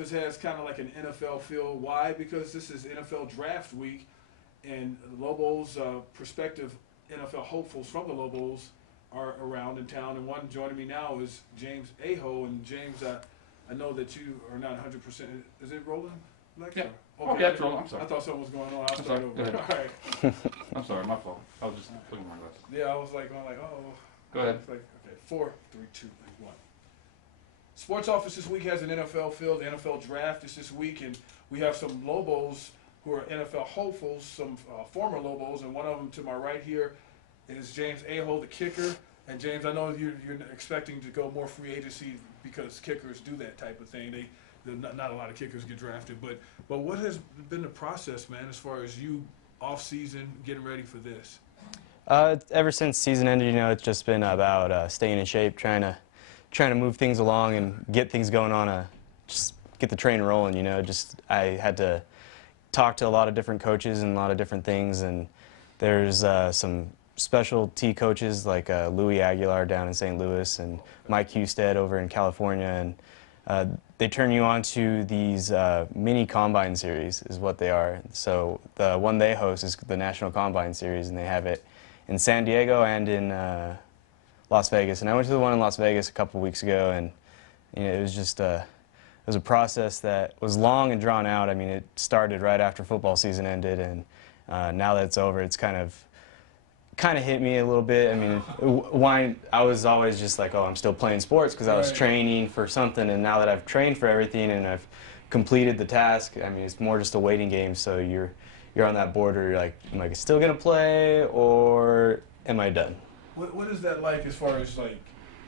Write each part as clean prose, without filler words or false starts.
office has kind of like an NFL feel. Why? Because this is NFL draft week, and the Lobos, prospective NFL hopefuls from the Lobos are around in town. And one joining me now is James Aho. And James, I know that you are not 100%. Is it rolling, Lex? Yeah. Okay. Oh, yeah, it's rolling. I'm sorry. I thought something was going on. I'll I'm start sorry. over. Go ahead. All right. I'm sorry, my fault. I was just putting my glasses. Yeah, I was like, oh. Go ahead. It's like, okay, 4, 3, 2, 1. Sports office this week has an NFL field. The NFL draft is this week, and we have some Lobos who are NFL hopefuls, some former Lobos, and one of them to my right here is James Aho, the kicker. And James, I know you're expecting to go more free agency because kickers do that type of thing. Not a lot of kickers get drafted, but what has been the process, man, as far as you off season getting ready for this? Ever since season ended, it's just been about staying in shape, trying to move things along and get things going on, just get the train rolling. I had to talk to a lot of different coaches and a lot of different things, and there's some specialty coaches like Louis Aguilar down in St. Louis and Mike Husted over in California, and they turn you on to these mini combine series is what they are. So the one they host is the National Combine Series, and they have it in San Diego and in Las Vegas. And I went to the one in Las Vegas a couple weeks ago, and it was just it was a process that was long and drawn out. I mean, it started right after football season ended, and now that it's over, it's kind of hit me a little bit. I mean, I was always just like, oh, I'm still playing sports because I was training for something, and now that I've trained for everything and I've completed the task, I mean, it's more just a waiting game. So you're on that border. You're like, am I still gonna play or am I done? What is that like as far as like,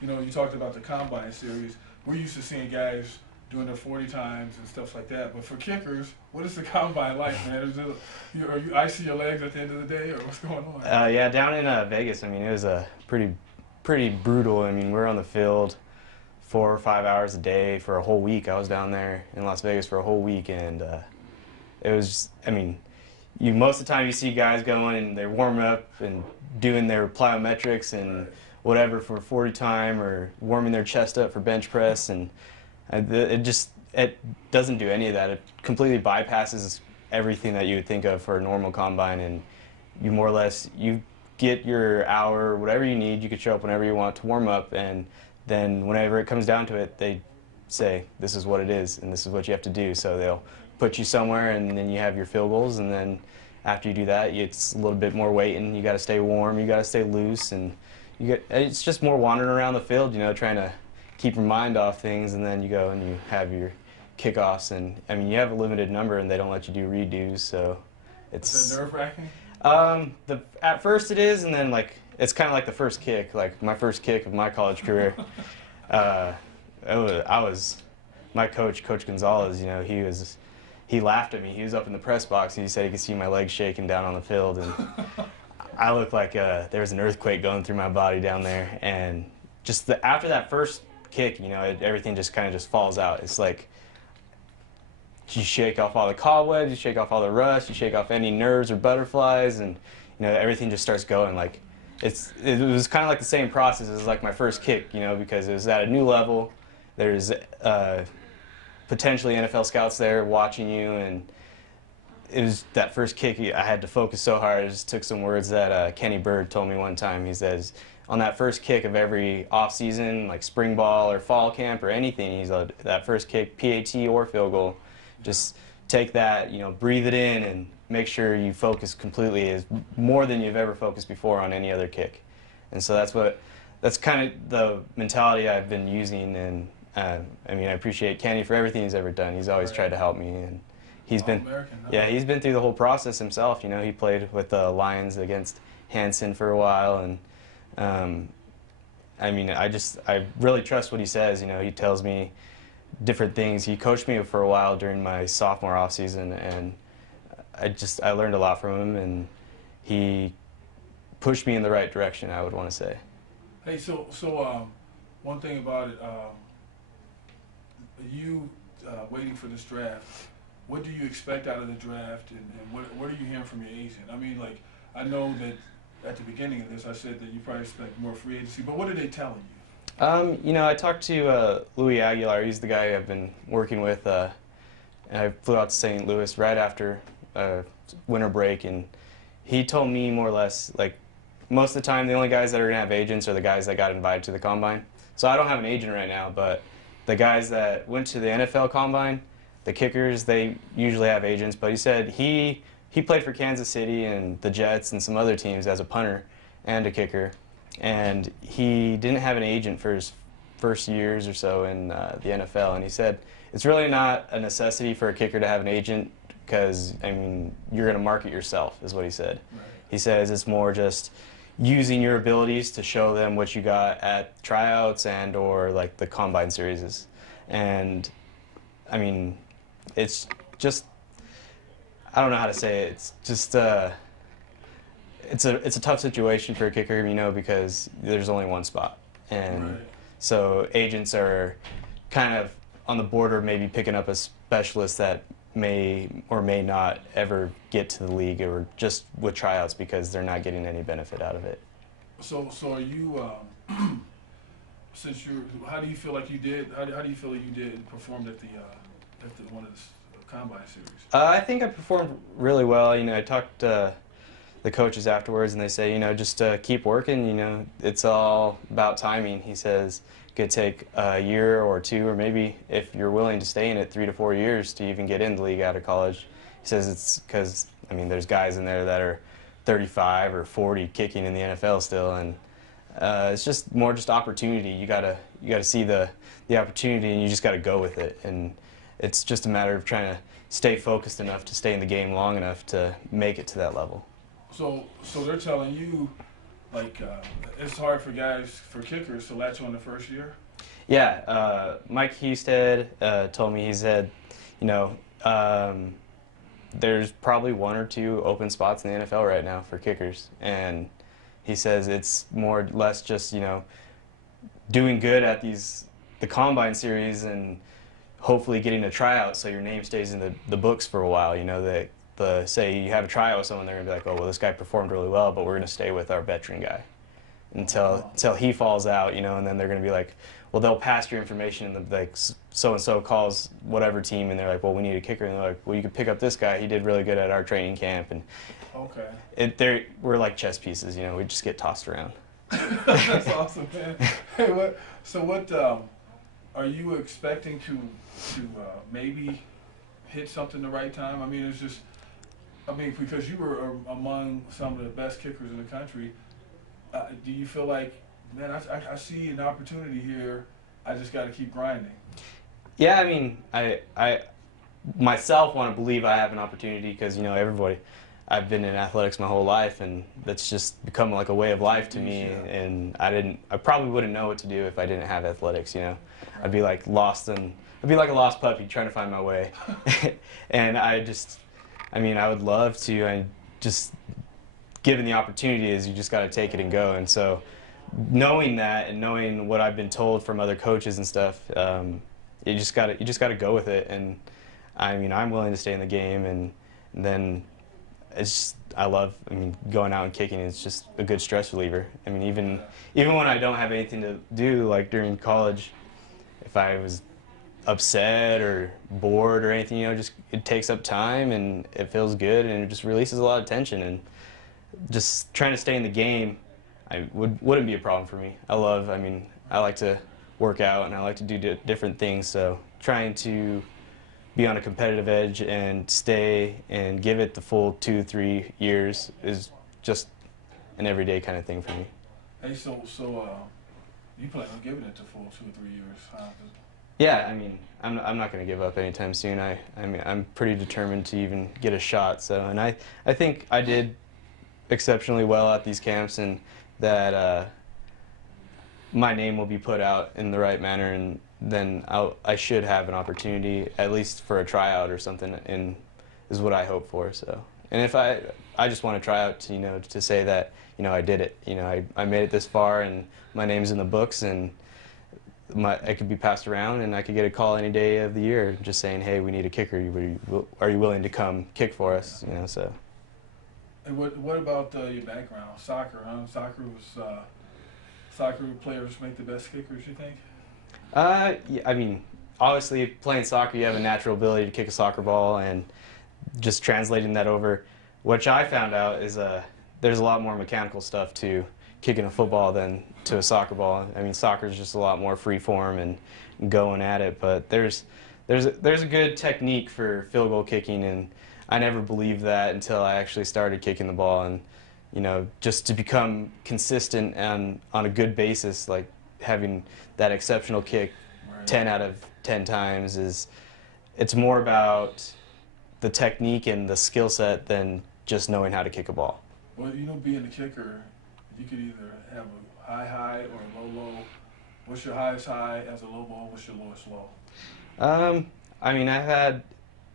you talked about the combine series. We're used to seeing guys doing their 40 times and stuff like that. But for kickers, what is the combine like, man? Are you icy your legs at the end of the day, or what's going on? Yeah, down in Vegas, I mean, it was pretty brutal. I mean, we're on the field 4 or 5 hours a day for a whole week. I was down there in Las Vegas for a whole week, and it was, I mean, most of the time you see guys going and they're warming up and doing their plyometrics and whatever for 40 time, or warming their chest up for bench press, and it doesn't do any of that. It completely bypasses everything that you would think of for a normal combine, and you more or less, you get your hour, whatever you need. You can show up whenever you want to warm up, and then whenever it comes down to it, they say this is what it is and this is what you have to do. So they'll put you somewhere, and then you have your field goals, and then after you do that, it's a little bit more weight, and you got to stay warm, you got to stay loose, and it's just more wandering around the field, trying to keep your mind off things, and then you go and you have your kickoffs, and I mean, you have a limited number, and they don't let you do redos, so it's. Is that nerve-wracking? At first it is, and then like it's kind of like the first kick, like my first kick of my college career. My coach, Coach Gonzalez, he laughed at me. He was up in the press box, and he said he could see my legs shaking down on the field, and I looked like there was an earthquake going through my body down there, and just after that first kick, everything just kind of just falls out. It's like you shake off all the cobwebs, you shake off all the rust, you shake off any nerves or butterflies, and everything just starts going. Like it was kind of like the same process as like my first kick, because it was at a new level. There's potentially NFL scouts there watching you, and it was that first kick. I had to focus so hard. I just took some words that Kenny Bird told me one time. He says, on that first kick of every off-season, like spring ball or fall camp or anything, he's like, that first kick, PAT or field goal, just take that, breathe it in, and make sure you focus completely, is more than you've ever focused before on any other kick. And so that's kind of the mentality I've been using, and I appreciate Kenny for everything he's ever done. He's always tried to help me, and he's been through the whole process himself. He played with the Lions against Hansen for a while, and I really trust what he says. He tells me different things. He coached me for a while during my sophomore off season, and I learned a lot from him, and he pushed me in the right direction, I would want to say. Hey, so one thing about it, you waiting for this draft, what do you expect out of the draft, and what are you hearing from your agent? I mean, like, I know that at the beginning of this, I said that you probably expect more free agency, but what are they telling you? I talked to Louis Aguilar. He's the guy I've been working with and I flew out to St. Louis right after winter break, and he told me more or less, like, most of the time the only guys that are going to have agents are the guys that got invited to the combine. So I don't have an agent right now, but the guys that went to the NFL combine, the kickers, they usually have agents. But he said he played for Kansas City and the Jets and some other teams as a punter and a kicker, and he didn't have an agent for his first years or so in the NFL. And he said it's really not a necessity for a kicker to have an agent because, I mean, you're going to market yourself, is what he said. Right. He says it's more just using your abilities to show them what you got at tryouts and or like the combine series. And I mean, it's just, I don't know how to say it. It's just it's a tough situation for a kicker, you know, because there's only one spot. And Right. so agents are kind of on the border of maybe picking up a specialist that may or may not ever get to the league or just with tryouts because they're not getting any benefit out of it. So are you, since you're, how do you feel like you did, how do you feel like you did performed at the one of the combine series? I think I performed really well. You know, I talked to the coaches afterwards, and they say, you know, just keep working. You know, it's all about timing. He says it could take a year or two, or maybe if you're willing to stay in it, 3 to 4 years to even get in the league out of college. He says it's because, I mean, there's guys in there that are 35 or 40 kicking in the NFL still, and it's just more just opportunity. You gotta see the opportunity, and you just gotta go with it. And it's just a matter of trying to stay focused enough to stay in the game long enough to make it to that level. So they're telling you, like, it's hard for kickers to latch on the first year? Yeah, Mike Husted told me, he said, you know, there's probably 1 or 2 open spots in the NFL right now for kickers. And he says it's more or less just, you know, doing good at the combine series and hopefully getting a tryout so your name stays in the books for a while. You know, say you have a tryout with someone, they're going to be like, oh, well, this guy performed really well, but we're going to stay with our veteran guy until he falls out, you know, and then they're going to be like, well, they'll pass your information, and like so-and-so calls whatever team, and they're like, well, we need a kicker, and they're like, well, you could pick up this guy. He did really good at our training camp, and okay. we're like chess pieces, you know, we just get tossed around. That's awesome, man. Hey, what are you expecting to maybe hit something the right time? I mean, it's just, I mean, because you were among some of the best kickers in the country, do you feel like, man, I see an opportunity here, I just got to keep grinding? Yeah, I mean, I myself want to believe I have an opportunity because, you know, I've been in athletics my whole life, and that's just become like a way of life to me. Yeah. And I probably wouldn't know what to do if I didn't have athletics, you know. I'd be like I'd be like a lost puppy trying to find my way. And I mean, I would love to, and just given the opportunity is you just got to take it and go. And so knowing that and knowing what I've been told from other coaches and stuff, you just got to go with it. And I mean, I'm willing to stay in the game, and then it's just, going out and kicking is just a good stress reliever. I mean, even when I don't have anything to do, like during college, if I was upset or bored or anything, you know, just it takes up time and it feels good and it just releases a lot of tension. And just trying to stay in the game, wouldn't be a problem for me. I like to work out and I like to do different things, so trying to be on a competitive edge and stay and give it the full 2-3 years is just an everyday kind of thing for me. Hey, so you plan on giving it the full 2 or 3 years, huh? Yeah, I mean, I'm not going to give up anytime soon. I mean, I'm pretty determined to even get a shot. So, and I think I did exceptionally well at these camps, and that my name will be put out in the right manner, and then I should have an opportunity, at least for a tryout or something, and is what I hope for. So, and if I just want to try out to, you know, to say that, you know, I did it. You know, I made it this far, and my name's in the books, and it could be passed around, and I could get a call any day of the year just saying, hey, we need a kicker. Are you willing to come kick for us? You know, so. And what about your background? Soccer, huh? Soccer players make the best kickers, you think? Yeah, I mean, obviously playing soccer, you have a natural ability to kick a soccer ball, and just translating that over. Which I found out is there's a lot more mechanical stuff to kicking a football than to a soccer ball. I mean, soccer is just a lot more free form and going at it, but there's a good technique for field goal kicking, and I never believed that until I actually started kicking the ball. And just to become consistent and on a good basis, like having that exceptional kick 10 out of 10 times it's more about the technique and the skill set than just knowing how to kick a ball. Well, being a kicker, you could either have a high or a low. What's your highest high as a low? What's your lowest low? I mean, I've had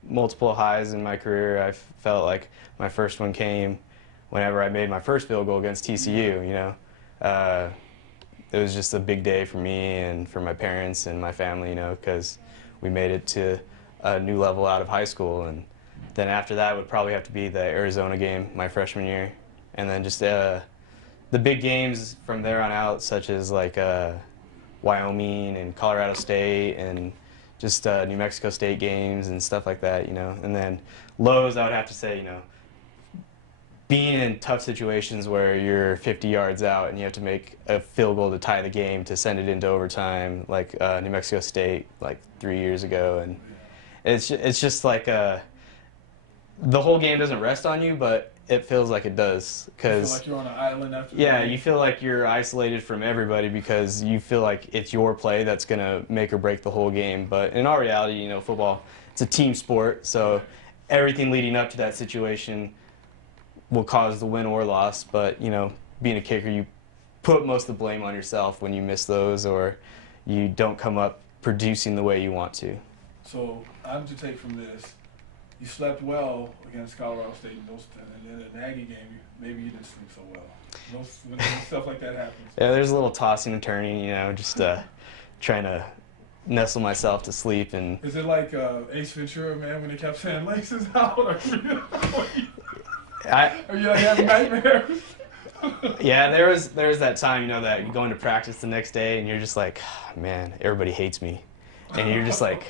multiple highs in my career. I felt like my first one came whenever I made my first field goal against TCU. It was just a big day for me and for my parents and my family, because we made it to a new level out of high school. And then after that would probably have to be the Arizona game my freshman year. And then just the big games from there on out, such as like Wyoming and Colorado State and just New Mexico State games and stuff like that, And then lows, I would have to say, being in tough situations where you're 50 yards out and you have to make a field goal to tie the game to send it into overtime, like New Mexico State like 3 years ago. And it's just like the whole game doesn't rest on you, but it feels like it does. You feel like you're on an island after the Yeah, game? you feel like you're isolated from everybody because you feel like it's your play that's going to make or break the whole game. But in all reality, football, it's a team sport, so everything leading up to that situation will cause the win or loss. But, being a kicker, you put most of the blame on yourself when you miss those or you don't come up producing the way you want to. So I'm to take from this, you slept well against Colorado State and then at the Aggie game, maybe you didn't sleep so well. When stuff like that happens. Yeah, there's a little tossing and turning, just trying to nestle myself to sleep. And is it like Ace Ventura, man, when they kept saying laces out? Are you like having nightmares? Yeah, there was that time, that you go into practice the next day and you're just like, man, everybody hates me, and you're just like,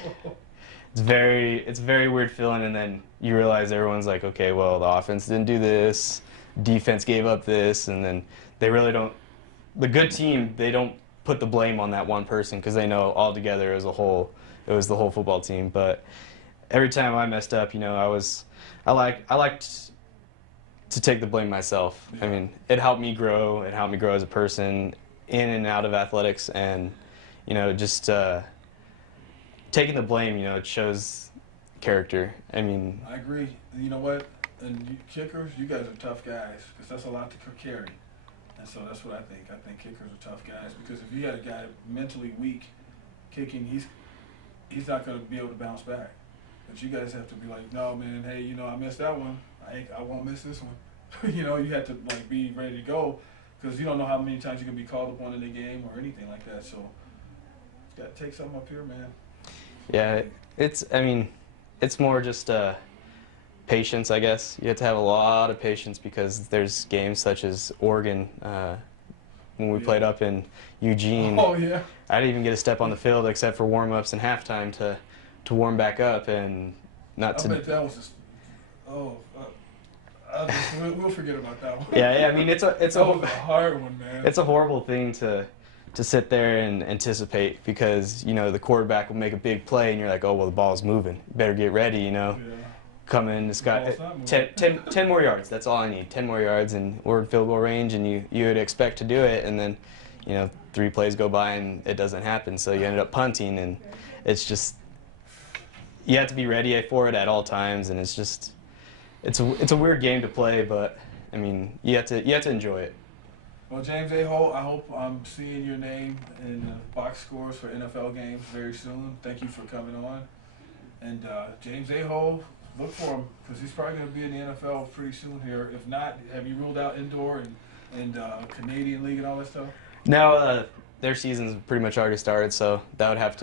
it's a very weird feeling, and then you realize everyone's like, okay, well, the offense didn't do this, defense gave up this, and then they really don't. The good team, they don't put the blame on that one person because they know all together as a whole, it was the whole football team. But every time I messed up, I liked to take the blame myself. Yeah. I mean, it helped me grow. It helped me grow as a person in and out of athletics, and just taking the blame. It shows character. I mean, I agree. And you know what? And you kickers, you guys are tough guys because that's a lot to carry. And so that's what I think. I think kickers are tough guys because if you got a guy mentally weak kicking, he's not going to be able to bounce back. But you guys have to be like, no, man, hey, I missed that one. I won't miss this one. You have to be ready to go because you don't know how many times you can be called upon in the game or anything like that. So you got to take something up here, man. Yeah, it's more just patience, I guess. You have to have a lot of patience because there's games such as Oregon when we played up in Eugene. Oh, yeah. I didn't even get a step on the field except for warm-ups and halftime to warm back up and not to. I bet that was just. We'll forget about that one. Yeah. I mean, it's that was a hard one, man. It's a horrible thing to sit there and anticipate because the quarterback will make a big play and you're like, oh well, the ball's moving. You better get ready. Yeah. Come in, it's got 10 more yards. That's all I need. 10 more yards, and we're in field goal range, and you would expect to do it, and then 3 plays go by and it doesn't happen. So you ended up punting, and it's just you have to be ready for it at all times, and it's a weird game to play, but I mean you have to enjoy it. Well, James Aho, I hope I'm seeing your name in the box scores for NFL games very soon. Thank you for coming on. And James Aho, look for him because he's probably going to be in the NFL pretty soon here. If not, have you ruled out indoor and Canadian League and all that stuff? No, their season's pretty much already started, so that would have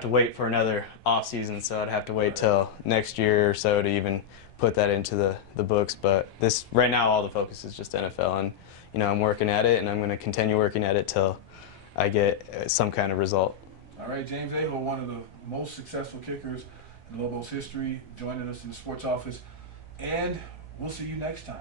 to wait for another off season. So I'd have to wait till next year or so to even put that into the books. But right now, all the focus is just NFL, and I'm working at it, and I'm going to continue working at it till I get some kind of result. All All right, James Aho, one of the most successful kickers in Lobo's history, joining us in the sports office. And we'll see you next time.